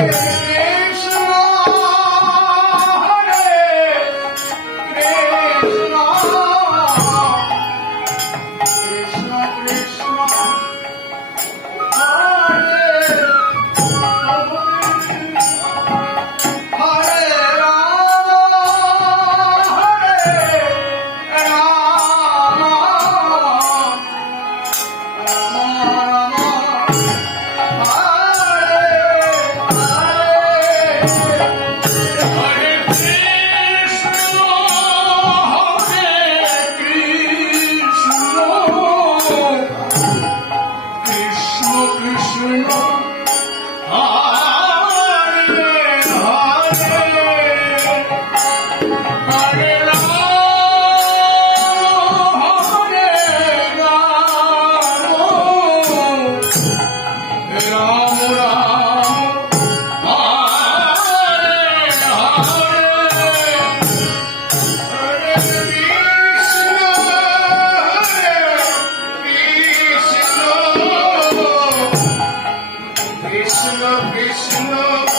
Amen. Krishna Krishna